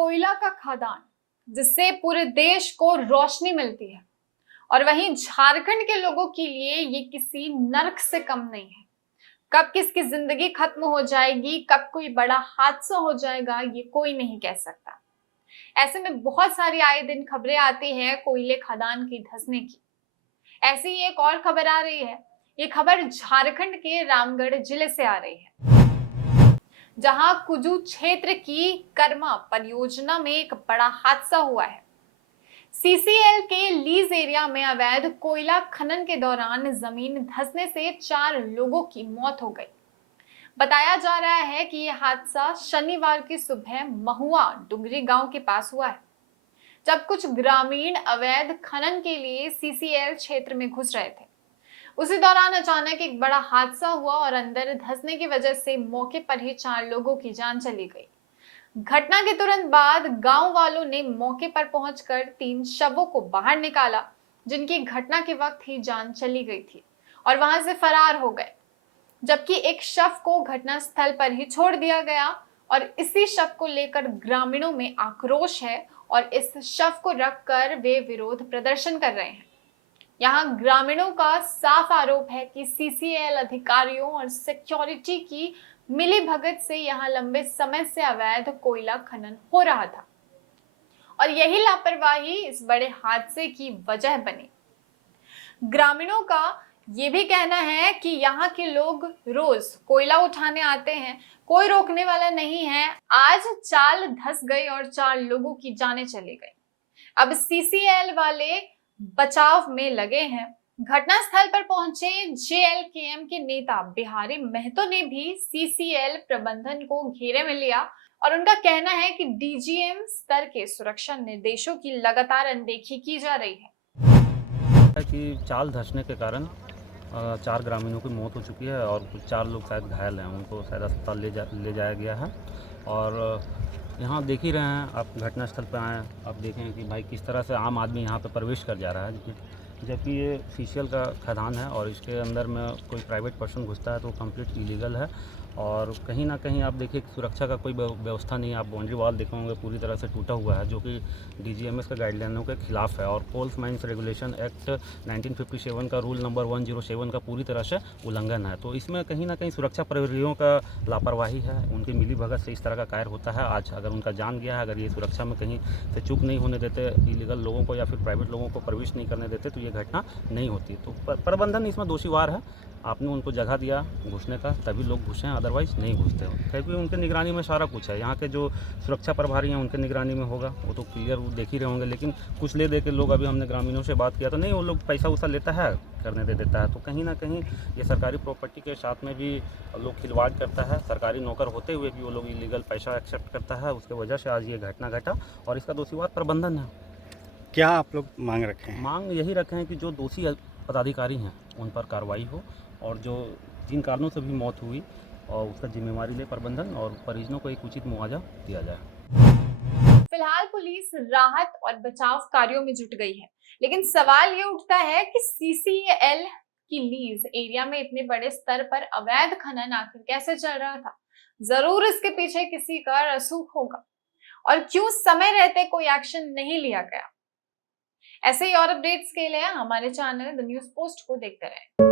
कोयला का खदान जिससे पूरे देश को रोशनी मिलती है, और वहीं झारखंड के लोगों के लिए ये किसी नर्क से कम नहीं है। कब किसकी जिंदगी खत्म हो जाएगी, कब कोई बड़ा हादसा हो जाएगा, ये कोई नहीं कह सकता। ऐसे में बहुत सारी आए दिन खबरें आती हैं कोयले खदान की धंसने की। ऐसी ही एक और खबर आ रही है। ये खबर झारखंड के रामगढ़ जिले से आ रही है, जहां कुजू क्षेत्र की कर्मा परियोजना में एक बड़ा हादसा हुआ है। सीसीएल के लीज एरिया में अवैध कोयला खनन के दौरान जमीन धंसने से 4 लोगों की मौत हो गई। बताया जा रहा है कि यह हादसा शनिवार की सुबह महुआ डुंगरी गांव के पास हुआ है, जब कुछ ग्रामीण अवैध खनन के लिए सीसीएल क्षेत्र में घुस रहे थे। उसी दौरान अचानक एक बड़ा हादसा हुआ और अंदर धंसने की वजह से मौके पर ही 4 लोगों की जान चली गई। घटना के तुरंत बाद गांव वालों ने मौके पर पहुंचकर 3 शवों को बाहर निकाला, जिनकी घटना के वक्त ही जान चली गई थी और वहां से फरार हो गए, जबकि एक शव को घटनास्थल पर ही छोड़ दिया गया। और इसी शव को लेकर ग्रामीणों में आक्रोश है और इस शव को रखकर वे विरोध प्रदर्शन कर रहे हैं। यहाँ ग्रामीणों का साफ आरोप है कि सीसीएल अधिकारियों और सिक्योरिटी की मिली भगत से यहाँ लंबे समय से अवैध कोयला खनन हो रहा था और यही लापरवाही इस बड़े हादसे की वजह बनी। ग्रामीणों का ये भी कहना है कि यहाँ के लोग रोज कोयला उठाने आते हैं, कोई रोकने वाला नहीं है। आज चाल धंस गई और 4 लोगों की जानें चली गई। अब सीसीएल वाले बचाव में लगे हैं। घटनास्थल पर पहुंचे जेएलकेएम के नेता बिहारी महतो ने भी सीसीएल प्रबंधन को घेरे में लिया और उनका कहना है कि डीजीएम स्तर के सुरक्षा निर्देशों की लगातार अनदेखी की जा रही है। कि चाल धंसने के कारण 4 ग्रामीणों की मौत हो चुकी है और कुछ 4 लोग शायद घायल हैं। उनको शायद अस्पताल ले जाया गया है। और यहाँ देख ही रहे हैं आप, घटनास्थल पर आए, आप देखें कि भाई किस तरह से आम आदमी यहाँ पे प्रवेश कर जा रहा है, जबकि ये सीसीएल का खदान है और इसके अंदर में कोई प्राइवेट पर्सन घुसता है तो कंप्लीट इलीगल है। और कहीं ना कहीं आप देखिए सुरक्षा का कोई व्यवस्था नहीं है। आप बाउंड्री वॉल देखेंगे पूरी तरह से टूटा हुआ है, जो कि डीजीएमएस का गाइडलाइनों के खिलाफ है और कोल माइंस रेगुलेशन एक्ट 1957 का रूल नंबर 107 का पूरी तरह से उल्लंघन है। तो इसमें कहीं ना कहीं सुरक्षा प्रहरियों का लापरवाही है, उनकी मिली भगत से इस तरह का कार्य होता है। आज अगर उनका जान गया है, अगर ये सुरक्षा में कहीं से चूक नहीं होने देते इलीगल लोगों को या फिर प्राइवेट लोगों को प्रवेश नहीं करने देते, तो ये घटना नहीं होती। तो प्रबंधन इसमें दोषीवार है। आपने उनको जगह दिया घुसने का, तभी लोग घुसे हैं, अदरवाइज़ नहीं घुसते हो, क्योंकि उनके निगरानी में सारा कुछ है। यहाँ के जो सुरक्षा प्रभारी हैं उनके निगरानी में होगा, वो तो क्लियर देख ही रहे होंगे। लेकिन कुछ ले दे के लोग, अभी हमने ग्रामीणों से बात किया तो नहीं, वो लोग पैसा वैसा लेता है, करने दे देता है। तो कहीं ना कहीं ये सरकारी प्रॉपर्टी के साथ में भी लोग खिलवाड़ करता है। सरकारी नौकर होते हुए भी वो लोग इलीगल पैसा एक्सेप्ट करता है। उसके वजह से आज ये घटना घटा और इसका दोषीवार प्रबंधन है। क्या आप लोग मांग रखे हैं? मांग यही रखे हैं कि जो दोषी पदाधिकारी हैं उन पर कार्रवाई हो और जो जिन कारणों से भी मौत हुई और उसका जिम्मेवारी ले प्रबंधन और परिजनों को एक उचित मुआवजा दिया जाए। फिलहाल पुलिस राहत और बचाव कार्यों में जुट गई है, लेकिन सवाल ये उठता है कि सीसीएल की लीज एरिया में इतने बड़े स्तर पर अवैध खनन आखिर कैसे चल रहा था। जरूर इसके पीछे किसी का रसूख होगा और क्यों समय रहते कोई एक्शन नहीं लिया गया। ऐसे ही और अपडेट्स के लिए हमारे चैनल द न्यूज़ पोस्ट को देखते रहें।